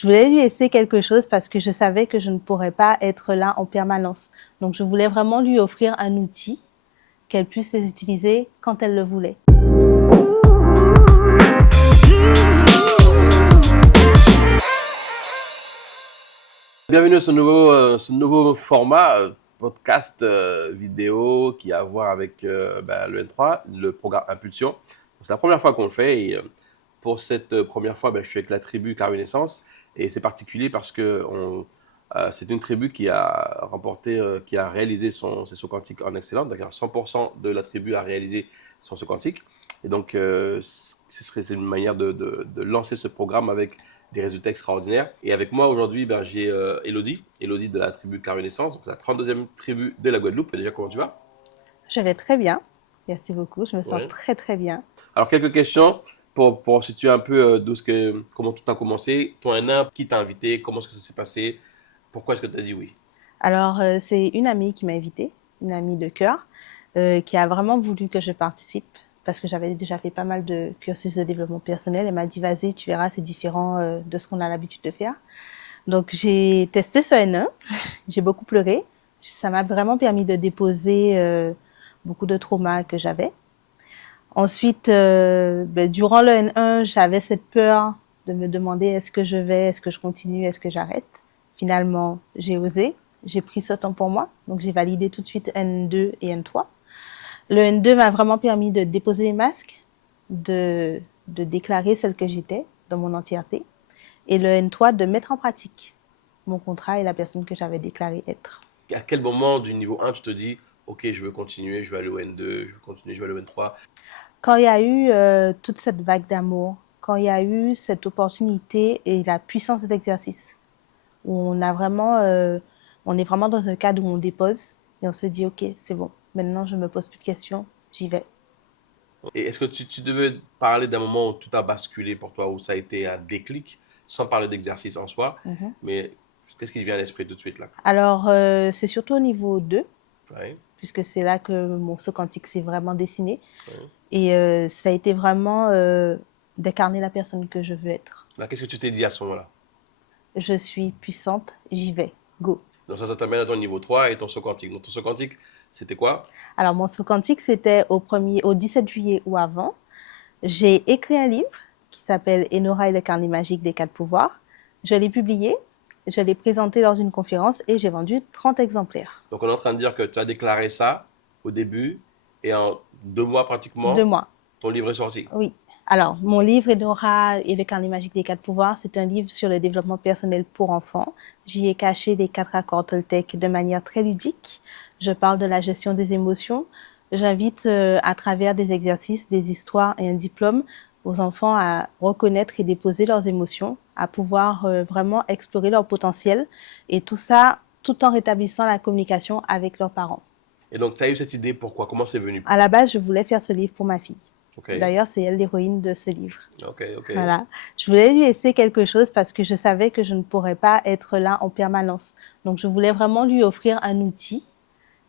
Je voulais lui laisser quelque chose parce que je savais que je ne pourrais pas être là en permanence. Donc, je voulais vraiment lui offrir un outil qu'elle puisse les utiliser quand elle le voulait. Bienvenue à ce nouveau format podcast vidéo qui a à voir avec le N3, le programme Impulsion. C'est la première fois qu'on le fait et pour cette première fois, je suis avec la tribu Carvinescence et c'est particulier parce que c'est une tribu qui a remporté, qui a réalisé ses sauts quantiques en excellence. D'ailleurs, 100% de la tribu a réalisé son saut quantique et donc c'est une manière de lancer ce programme avec des résultats extraordinaires. Et avec moi aujourd'hui, j'ai Elodie de la tribu Carvinescence, donc la 32e tribu de la Guadeloupe. Et déjà, comment tu vas? Je vais très bien. Merci beaucoup. Je me sens Ouais. très, très bien. Alors, quelques questions pour situer un peu comment tout a commencé. Toi, Anna, qui t'a invité? Comment est-ce que ça s'est passé? Pourquoi est-ce que tu as dit oui? Alors, c'est une amie qui m'a invitée, une amie de cœur, qui a vraiment voulu que je participe parce que j'avais déjà fait pas mal de cursus de développement personnel. Elle m'a dit, vas-y, tu verras, c'est différent de ce qu'on a l'habitude de faire. Donc, j'ai testé ce N1, j'ai beaucoup pleuré. Ça m'a vraiment permis de déposer beaucoup de traumas que j'avais. Ensuite, durant le N1, j'avais cette peur de me demander est-ce que je vais, est-ce que je continue, est-ce que j'arrête. Finalement, j'ai osé, j'ai pris ce temps pour moi. Donc, j'ai validé tout de suite N2 et N3. Le N2 m'a vraiment permis de déposer les masques, de déclarer celle que j'étais dans mon entièreté. Et le N3, de mettre en pratique mon contrat et la personne que j'avais déclaré être. À quel moment du niveau 1, tu te dis, OK, je veux continuer, je vais aller au N2, je veux continuer, je vais aller au N3? Quand il y a eu toute cette vague d'amour, quand il y a eu cette opportunité et la puissance d'exercice, où on est vraiment dans un cadre où on dépose et on se dit, OK, c'est bon, maintenant je me pose plus de questions, j'y vais. Et est-ce que tu devais parler d'un moment où tout a basculé pour toi, où ça a été un déclic, sans parler d'exercice en soi, mais qu'est-ce qui te vient à l'esprit tout de suite là? Alors, c'est surtout au niveau 2, Ouais, puisque c'est là que mon saut quantique s'est vraiment dessiné. ouais. Et ça a été vraiment d'incarner la personne que je veux être. Là, qu'est-ce que tu t'es dit à ce moment-là? Je suis puissante, j'y vais, go. Donc ça t'amène à ton niveau 3 et ton saut quantique. Donc ton saut quantique, c'était quoi? Alors, mon saut quantique, c'était au 17 juillet ou avant. J'ai écrit un livre qui s'appelle Enora et le carnet magique des 4 pouvoirs. Je l'ai publié, je l'ai présenté dans une conférence et j'ai vendu 30 exemplaires. Donc on est en train de dire que tu as déclaré ça au début et en 2 mois 2 pratiquement, mois, ton livre est sorti. oui. Alors, mon livre Enora et le carnet magique des 4 pouvoirs, c'est un livre sur le développement personnel pour enfants. J'y ai caché les 4 accords Toltec de manière très ludique. Je parle de la gestion des émotions. J'invite à travers des exercices, des histoires et un diplôme aux enfants à reconnaître et déposer leurs émotions, à pouvoir vraiment explorer leur potentiel et tout ça tout en rétablissant la communication avec leurs parents. Et donc tu as eu cette idée, pourquoi? Comment c'est venu? À la base, je voulais faire ce livre pour ma fille. Ok, D'ailleurs, c'est elle l'héroïne de ce livre. ok. Voilà. Je voulais lui laisser quelque chose parce que je savais que je ne pourrais pas être là en permanence. Donc, je voulais vraiment lui offrir un outil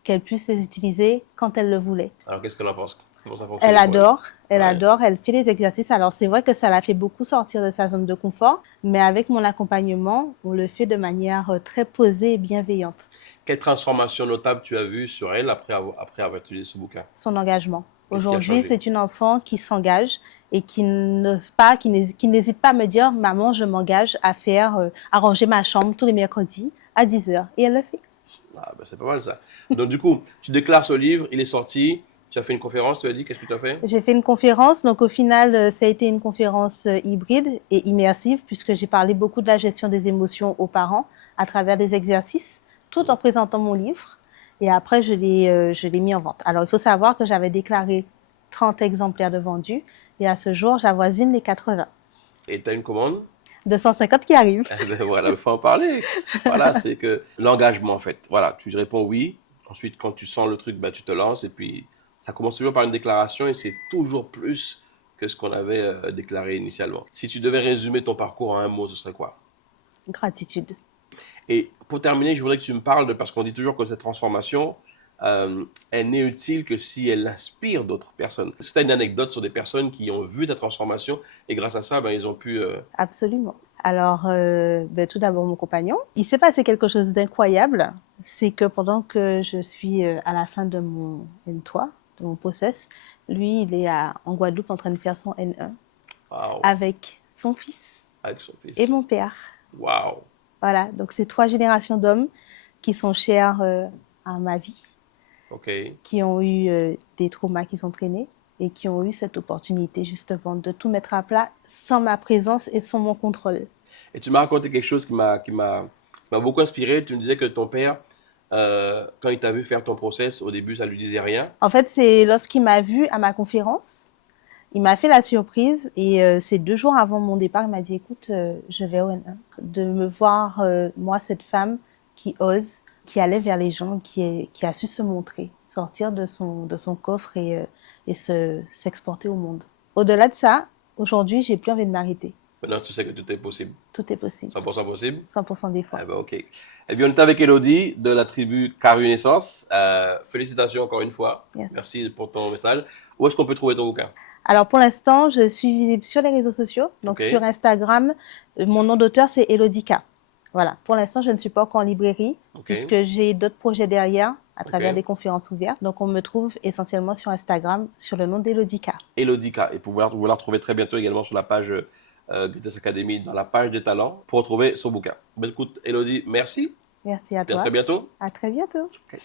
qu'elle puisse les utiliser quand elle le voulait. Alors qu'est-ce qu'elle en pense? Comment ça fonctionne Elle pour elle? adore, elle Ouais. adore, elle fait des exercices. Alors, c'est vrai que ça l'a fait beaucoup sortir de sa zone de confort, mais avec mon accompagnement, on le fait de manière très posée et bienveillante. Quelle transformation notable tu as vue sur elle après avoir étudié ce bouquin? Son engagement. Qu'est-ce qui a Aujourd'hui, changé? c'est une enfant qui s'engage et qui n'ose pas, qui n'hésite pas à me dire, maman, je m'engage à à ranger ma chambre tous les mercredis à 10h. Et elle le fait. Ah, c'est pas mal ça. Donc du coup, tu déclares ce livre, il est sorti, tu as fait une conférence, tu as dit, qu'est-ce que tu as fait? J'ai fait une conférence, donc au final, ça a été une conférence hybride et immersive puisque j'ai parlé beaucoup de la gestion des émotions aux parents à travers des exercices, tout en présentant mon livre. Et après, je l'ai mis en vente. Alors, il faut savoir que j'avais déclaré 30 exemplaires de vendus et à ce jour, j'avoisine les 80. Et tu as une commande? 250 qui arrivent. Voilà, il faut en parler. Voilà, c'est que l'engagement en fait. Voilà, tu réponds oui. Ensuite, quand tu sens le truc, tu te lances et puis ça commence toujours par une déclaration et c'est toujours plus que ce qu'on avait déclaré initialement. Si tu devais résumer ton parcours en un mot, ce serait quoi? Gratitude. Et pour terminer, je voudrais que tu me parles parce qu'on dit toujours que cette transformation, elle n'est utile que si elle inspire d'autres personnes. Est-ce que tu as une anecdote sur des personnes qui ont vu ta transformation et grâce à ça, ils ont pu... Absolument. Alors, tout d'abord, mon compagnon. Il s'est passé quelque chose d'incroyable. C'est que pendant que je suis à la fin de mon N3, de mon process, lui, il est en Guadeloupe en train de faire son N1 Wow. avec son fils Avec son fils. et mon père. Wow. Voilà, donc c'est 3 générations d'hommes qui sont chers à ma vie, OK. qui ont eu des traumas qui sont traînés et qui ont eu cette opportunité justement de tout mettre à plat sans ma présence et sans mon contrôle. Et tu m'as raconté quelque chose qui m'a beaucoup inspiré. Tu me disais que ton père, quand il t'a vu faire ton process, au début, ça lui disait rien. En fait, c'est lorsqu'il m'a vu à ma conférence, il m'a fait la surprise et c'est 2 jours avant mon départ, il m'a dit écoute, je vais au N1. De me voir, moi, cette femme qui ose, qui allait vers les gens, qui a su se montrer, sortir de son coffre et s'exporter au monde. Au-delà de ça, aujourd'hui, j'ai plus envie de m'arrêter. Maintenant, tu sais que tout est possible. Tout est possible. 100% possible. 100% des fois. Eh ben, OK. Eh bien, on est avec Elodie de la tribu Caru Naissance. Félicitations encore une fois. Yes. Merci pour ton message. Où est-ce qu'on peut trouver ton bouquin? Alors pour l'instant, je suis visible sur les réseaux sociaux. Donc Ok. sur Instagram, mon nom d'auteur c'est Elodie K. Voilà. Pour l'instant, je ne suis pas encore en librairie Ok. puisque j'ai d'autres projets derrière à travers Ok. des conférences ouvertes. Donc on me trouve essentiellement sur Instagram sur le nom d'Elodie K. Elodie K. Et vous la retrouver très bientôt également sur la page Greatest Academy, dans la page des talents, pour retrouver son bouquin. Ben, écoute, Elodie, merci. Merci à Et à toi. très bientôt. À très bientôt. Okay.